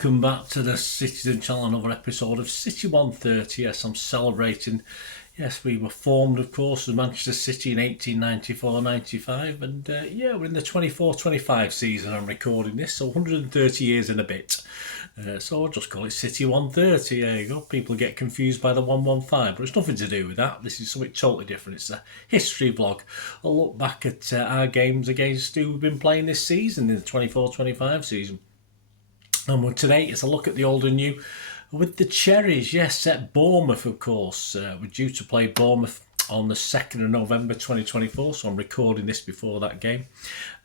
Welcome back to the Citizen Channel, another episode of CITY130. Yes, I'm celebrating. Yes, we were formed, of course, as Manchester City in 1894-95, and we're in the 24-25 season. I'm recording this, so 130 years and a bit. So I'll just call it CITY130. There you go. People get confused by the 115, but it's nothing to do with that. This is something totally different. It's a history vlog. I'll look back at our games against who we've been playing this season in the 24-25 season. And today it's a look at the old and new with the Cherries. Yes, at Bournemouth, of course. We're due to play Bournemouth on the 2nd of November 2024, so I'm recording this before that game.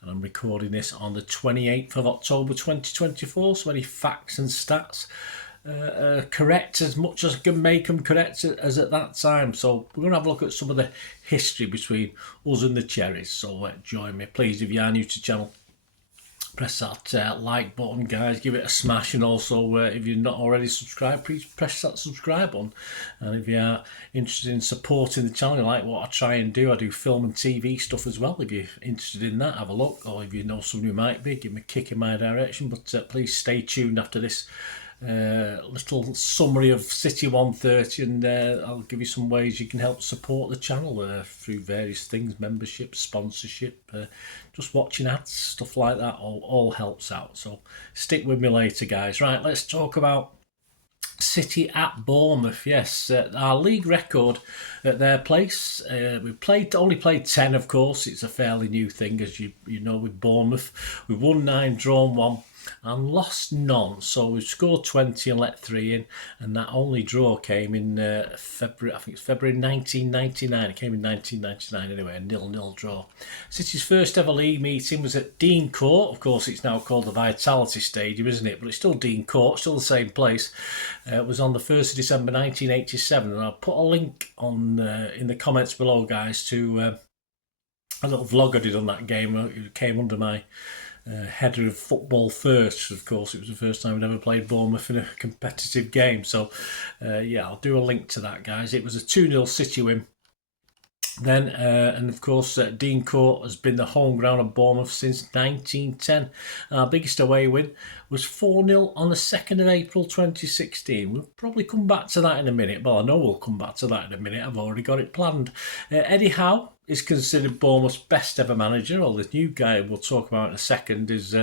And I'm recording this on the 28th of October 2024, so any facts and stats are correct as much as I can make them correct as at that time. So we're going to have a look at some of the history between us and the Cherries. So join me, please, if you are new to the channel. Press that like button, guys. Give it a smash, and also if you're not already subscribed, please press that subscribe button. And if you are interested in supporting the channel, you like what I try and do, I do film and TV stuff as well. If you're interested in that, have a look. Or if you know someone who might be, give me a kick in my direction. But please stay tuned after this little summary of CITY130, and I'll give you some ways you can help support the channel through various things: membership, sponsorship, just watching ads, stuff like that. All helps out. So stick with me later, guys. Right, let's talk about City at Bournemouth. Yes, our league record at their place. We've only played 10, of course. It's a fairly new thing, as you know, with Bournemouth. We've won 9, drawn 1, and lost none. So we've scored 20 and let 3 in, and that only draw came in February. I think it's February 1999. It came in 1999 anyway, a 0-0 draw. City's first ever league meeting was at Dean Court. Of course, it's now called the Vitality Stadium, isn't it? But it's still Dean Court, still the same place. It was on the 1st of December 1987, and I'll put a link on in the comments below, guys, to a little vlog I did on that game. It came under my header of football first. Of course, it was the first time I'd ever played Bournemouth in a competitive game. So, I'll do a link to that, guys. It was a 2-0 City win. Then, and of course, Dean Court has been the home ground of Bournemouth since 1910. Our biggest away win was 4-0 on the 2nd of April 2016. We'll probably come back to that in a minute. Well, I know we'll come back to that in a minute. I've already got it planned. Eddie Howe is considered Bournemouth's best ever manager. Well, the new guy we'll talk about in a second is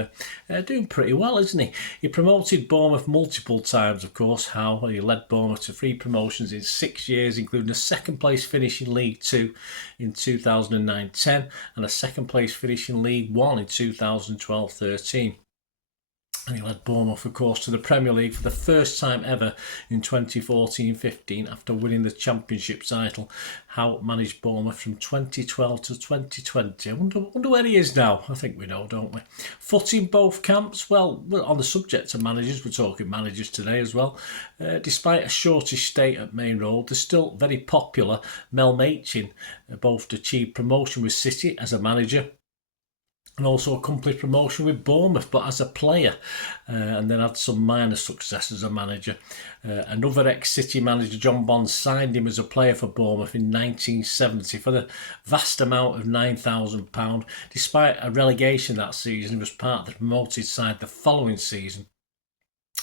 doing pretty well, isn't he? He promoted Bournemouth multiple times, of course. Howe, he led Bournemouth to 3 promotions in 6 years, including a second place finish in League 2 in 2009-10 and a second place finish in League 1 in 2012-13. And he led Bournemouth, of course, to the Premier League for the first time ever in 2014-15 after winning the Championship title. Howe managed Bournemouth from 2012 to 2020. I wonder where he is now. I think we know, don't we? Foot in both camps. Well, on the subject of managers, we're talking managers today as well. Despite a shortish stay at Main Road, they're still very popular. Mel Machin both achieved promotion with City as a manager and also accomplished promotion with Bournemouth, but as a player, and then had some minor success as a manager. Another ex-City manager, John Bond, signed him as a player for Bournemouth in 1970 for the vast amount of £9,000. Despite a relegation that season, he was part of the promoted side the following season.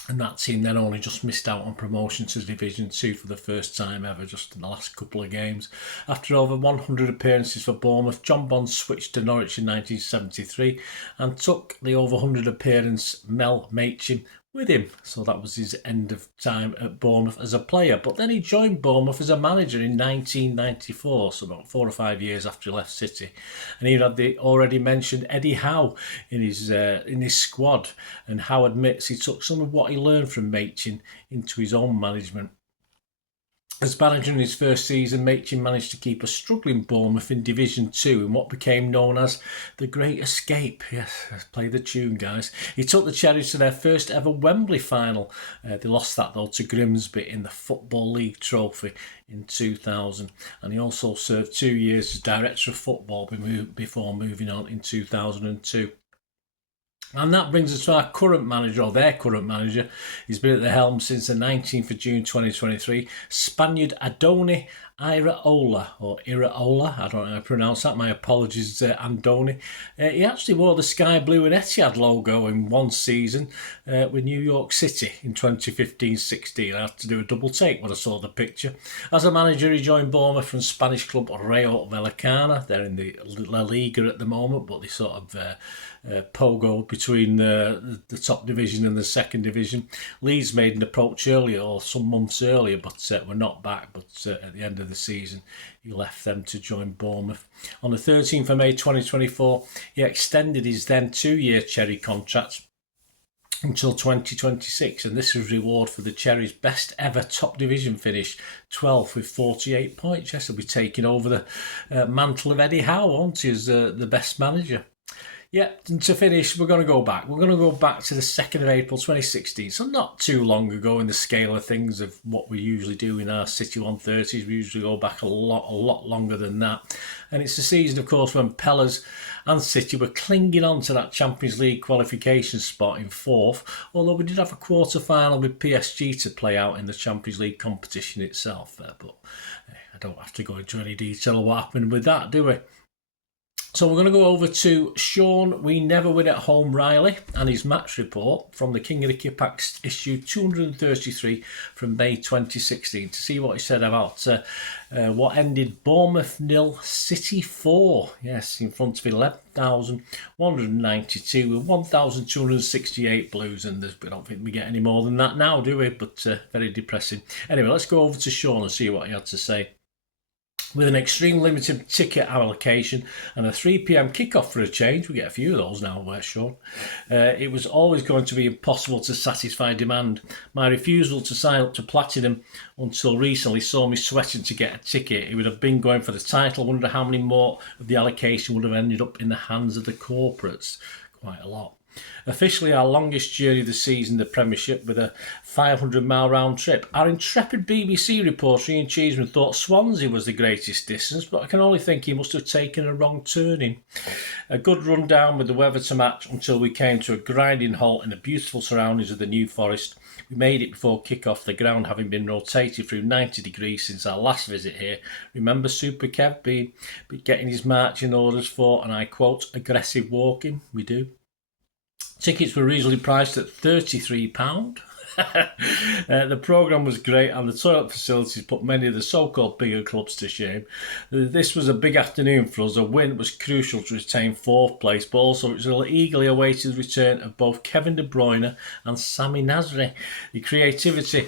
And that team then only just missed out on promotion to Division 2 for the first time ever, just in the last couple of games. After over 100 appearances for Bournemouth, John Bond switched to Norwich in 1973 and took the over 100 appearance Mel Machin with him. So that was his end of time at Bournemouth as a player. But then he joined Bournemouth as a manager in 1994, so about 4 or 5 years after he left City. And he had the already mentioned Eddie Howe in his squad. And Howe admits he took some of what he learned from Machin into his own management. As manager in his first season, Machin managed to keep a struggling Bournemouth in Division 2 in what became known as the Great Escape. Yes, play the tune, guys. He took the Cherries to their first ever Wembley final. They lost that, though, to Grimsby in the Football League Trophy in 2000. And he also served 2 years as Director of Football before moving on in 2002. And that brings us to our current manager, or their current manager. He's been at the helm since the 19th of June 2023. Spaniard Andoni Iraola, or Iraola, I don't know how to pronounce that, my apologies, Andoni. He actually wore the sky blue and Etihad logo in one season with New York City in 2015-16. I had to do a double take when I saw the picture. As a manager, he joined Bournemouth from Spanish club Rayo Vallecano. They're in the La Liga at the moment, but they sort of pogo between the top division and the second division. Leeds made an approach earlier, or some months earlier, but were not back. But at the end of the season, he left them to join Bournemouth. On the 13th of May 2024, he extended his then 2-year Cherry contract until 2026, and this was reward for the Cherries' best ever top division finish, 12th with 48 points. Yes, he'll be taking over the mantle of Eddie Howe, won't he, as the best manager. Yeah, and to finish, we're going to go back. We're going to go back to the 2nd of April 2016, so not too long ago in the scale of things of what we usually do in our City 130s. We usually go back a lot longer than that. And it's the season, of course, when Pellers and City were clinging on to that Champions League qualification spot in 4th, although we did have a quarter-final with PSG to play out in the Champions League competition itself there. But I don't have to go into any detail of what happened with that, do we? So we're going to go over to Sean We Never Win at Home Riley and his match report from the King of the Kippax issue 233 from May 2016 to see what he said about what ended Bournemouth 0, City 4. Yes, in front of 11,192 with 1,268 Blues, and we don't think we get any more than that now, do we? But very depressing. Anyway, let's go over to Sean and see what he had to say. With an extreme limited ticket allocation and a 3 p.m. kickoff for a change, we get a few of those now, Sean. It was always going to be impossible to satisfy demand. My refusal to sign up to Platinum until recently saw me sweating to get a ticket. It would have been going for the title. I wonder how many more of the allocation would have ended up in the hands of the corporates. Quite a lot. Officially our longest journey of the season, the Premiership, with a 500-mile round trip. Our intrepid BBC reporter Ian Cheeseman thought Swansea was the greatest distance, but I can only think he must have taken a wrong turning. A good run down with the weather to match until we came to a grinding halt in the beautiful surroundings of the New Forest. We made it before kick-off, the ground having been rotated through 90 degrees since our last visit here. Remember Super Kev be getting his marching orders for, and I quote, aggressive walking? We do. Tickets were reasonably priced at £33. The programme was great and the toilet facilities put many of the so-called bigger clubs to shame. This was a big afternoon for us. A win was crucial to retain 4th place, but also it was an eagerly awaited return of both Kevin De Bruyne and Sami Nasri. The creativity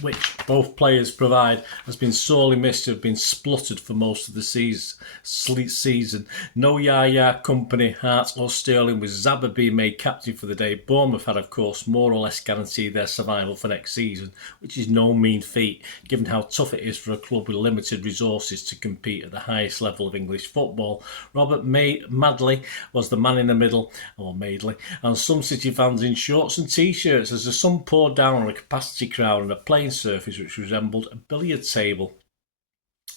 which both players provide has been sorely missed to have been spluttered for most of the season. No Yaya, Company, Hart or Sterling, with Zabba being made captain for the day. Bournemouth had of course more or less guaranteed their survival for next season, which is no mean feat given how tough it is for a club with limited resources to compete at the highest level of English football. Robert Madley was the man in the middle, or Madeley, and some City fans in shorts and t-shirts as the sun poured down on a capacity crowd and a playing surface which resembled a billiard table.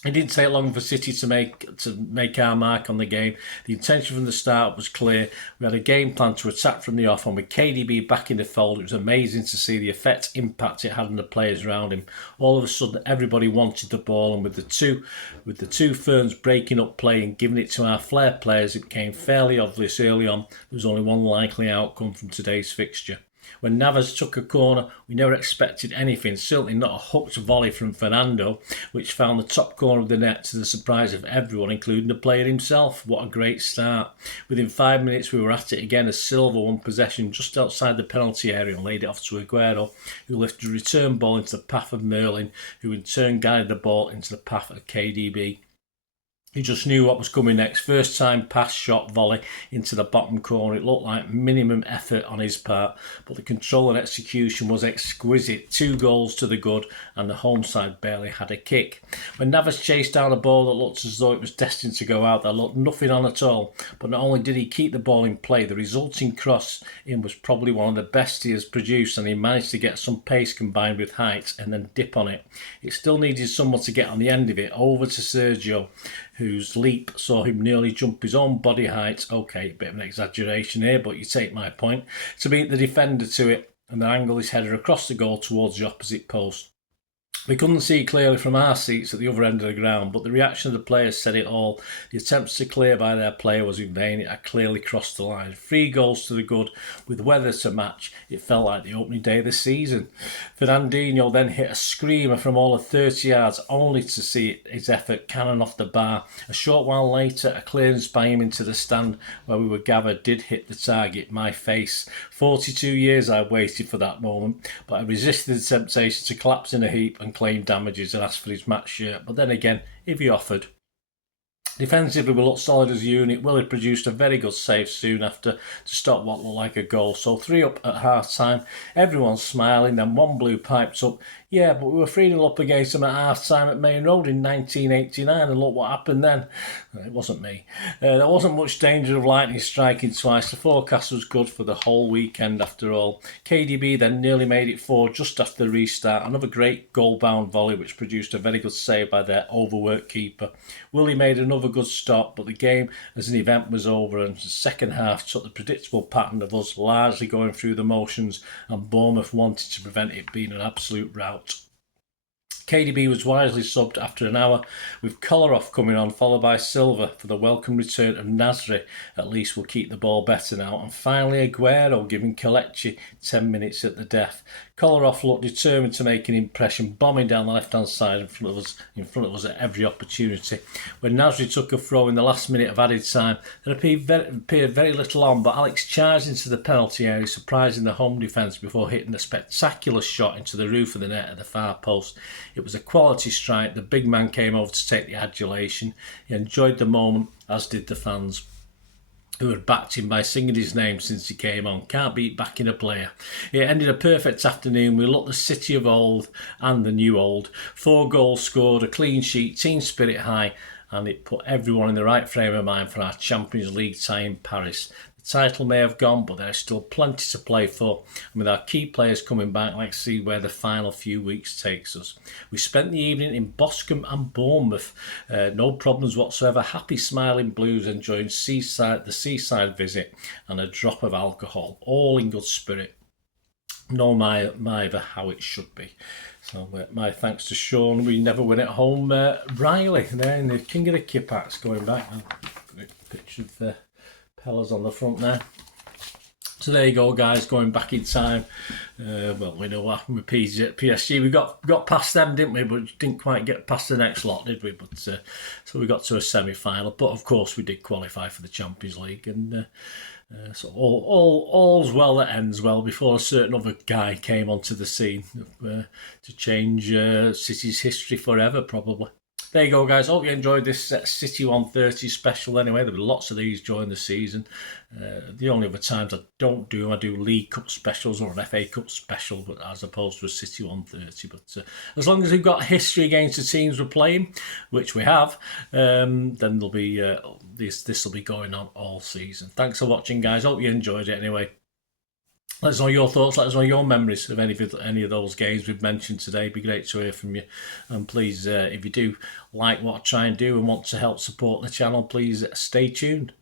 It didn't take long for City to make our mark on the game. The intention from the start was clear. We had a game plan to attack from the off, and with KDB back in the fold, it was amazing to see the impact it had on the players around him. All of a sudden, everybody wanted the ball, and with the two Ferns breaking up play and giving it to our flair players, it became fairly obvious early on there was only one likely outcome from today's fixture. When Navas took a corner, we never expected anything, certainly not a hooked volley from Fernando, which found the top corner of the net to the surprise of everyone, including the player himself. What a great start. Within 5 minutes, we were at it again as Silva won possession just outside the penalty area and laid it off to Aguero, who lifted a return ball into the path of Merlin, who in turn guided the ball into the path of KDB. He just knew what was coming next. First time pass, shot, volley into the bottom corner. It looked like minimum effort on his part, but the control and execution was exquisite. 2 goals to the good, and the home side barely had a kick. When Navas chased down a ball that looked as though it was destined to go out, there looked nothing on at all. But not only did he keep the ball in play, the resulting cross in was probably one of the best he has produced, and he managed to get some pace combined with height and then dip on it. It still needed someone to get on the end of it, over to Sergio, whose leap saw him nearly jump his own body height. Okay, a bit of an exaggeration here, but you take my point. To beat the defender to it and then angle his header across the goal towards the opposite post. We couldn't see clearly from our seats at the other end of the ground, but the reaction of the players said it all. The attempts to clear by their player was in vain. It had clearly crossed the line. 3 goals to the good, with weather to match. It felt like the opening day of the season. Fernandinho then hit a screamer from all of 30 yards, only to see his effort cannon off the bar. A short while later, a clearance by him into the stand where we were gathered did hit the target, my face. 42 years I waited for that moment, but I resisted the temptation to collapse in a heap and claim damages and ask for his match shirt. But then again, if he offered. Defensively, we looked solid as a unit. Willie produced a very good save soon after to stop what looked like a goal. So 3 up at half time. Everyone's smiling. Then one blue piped up. Yeah, but we were 3-0 up against them at half time at Main Road in 1989, and look what happened then. It wasn't me. There wasn't much danger of lightning striking twice. The forecast was good for the whole weekend after all. KDB then nearly made it 4 just after the restart. Another great goal-bound volley which produced a very good save by their overworked keeper. Willie made another good stop, but the game as an event was over, and the second half took the predictable pattern of us largely going through the motions, and Bournemouth wanted to prevent it being an absolute rout. KDB was wisely subbed after an hour, with Kolarov coming on, followed by Silva for the welcome return of Nasri. At least we'll keep the ball better now. And finally Aguero giving Kelechi 10 minutes at the death. Kolarov looked determined to make an impression, bombing down the left-hand side in front of us at every opportunity. When Nasri took a throw in the last minute of added time, there appeared very little on, but Alex charged into the penalty area, surprising the home defence before hitting a spectacular shot into the roof of the net at the far post. It was a quality strike. The big man came over to take the adulation. He enjoyed the moment, as did the fans, who had backed him by singing his name since he came on. Can't beat backing a player. It ended a perfect afternoon. We looked the City of old and the new old. 4 goals scored, a clean sheet, team spirit high, and it put everyone in the right frame of mind for our Champions League tie in Paris. The title may have gone, but there's still plenty to play for, and with our key players coming back, let's see where the final few weeks takes us. We spent the evening in Boscombe and Bournemouth. No problems whatsoever. Happy smiling blues, enjoying the seaside visit and a drop of alcohol, all in good spirit. No neither how it should be. So my thanks to Sean. We never win at home. Riley there in the King of the Kipaks going back. Picture of Pella's on the front there. So there you go, guys, going back in time. Well, we know what happened with PSG. We got past them, didn't we? But didn't quite get past the next lot, did we? But so we got to a semi-final. But of course, we did qualify for the Champions League, and so all's well that ends well. Before a certain other guy came onto the scene to change City's history forever, probably. There you go, guys. Hope you enjoyed this CITY130 special anyway. There'll be lots of these during the season. The only other times I don't do them, I do League Cup specials or an FA Cup special, but as opposed to a CITY130. But as long as we've got history against the teams we're playing, which we have, then there'll be this will be going on all season. Thanks for watching, guys. Hope you enjoyed it anyway. Let us know your thoughts, let us know your memories of any of those games we've mentioned today. It'd be great to hear from you. And please, if you do like what I try and do and want to help support the channel, please stay tuned.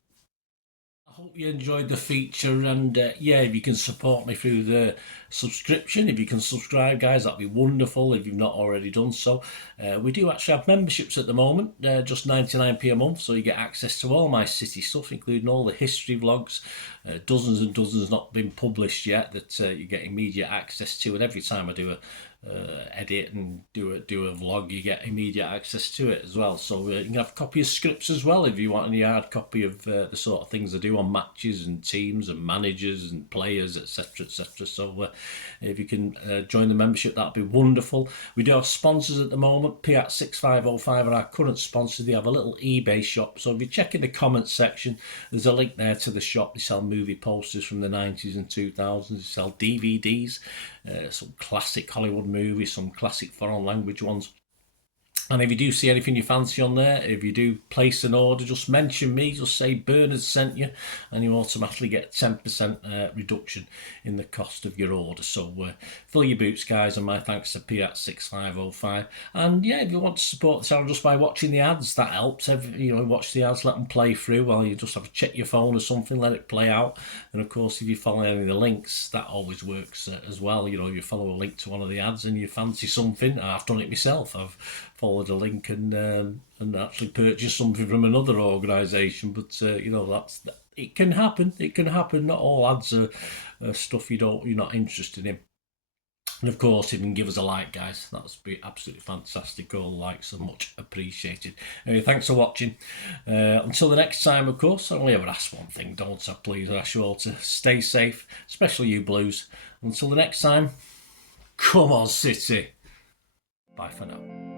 I hope you enjoyed the feature, and yeah, if you can support me through the subscription, if you can subscribe, guys, that'd be wonderful if you've not already done so. We do actually have memberships at the moment, just 99p a month, so you get access to all my City stuff, including all the history vlogs, dozens and dozens not been published yet that you get immediate access to, and every time I do a edit and do a vlog, you get immediate access to it as well. So you can have a copy of scripts as well if you want any hard copy of the sort of things I do on matches and teams and managers and players, etc, etc. So if you can join the membership, that'd be wonderful. We do have sponsors at the moment. Piat6505 are our current sponsor. They have a little eBay shop, so if you check in the comments section, there's a link there to the shop. They sell movie posters from the 90s and 2000s. They sell DVDs, some classic Hollywood movies, some classic foreign language ones. And if you do see anything you fancy on there, if you do place an order, just mention me, just say Bernard sent you, and you automatically get 10% reduction in the cost of your order. So fill your boots, guys, and my thanks to P@6505. And yeah, if you want to support the channel just by watching the ads, that helps. Watch the ads, let them play through while you just have to check your phone or something, let it play out. And of course, if you follow any of the links, that always works as well. If you follow a link to one of the ads and you fancy something, I've done it myself. I've followed a link and actually purchased something from another organisation. But it can happen. It can happen. Not all ads are stuff you're not interested in. And of course, if you can give us a like, guys, that would be absolutely fantastic. All likes are much appreciated. Anyway, thanks for watching. Until the next time, of course, I only ever ask one thing, don't I? Please, I ask you all to stay safe, especially you Blues. Until the next time, come on, City. Bye for now.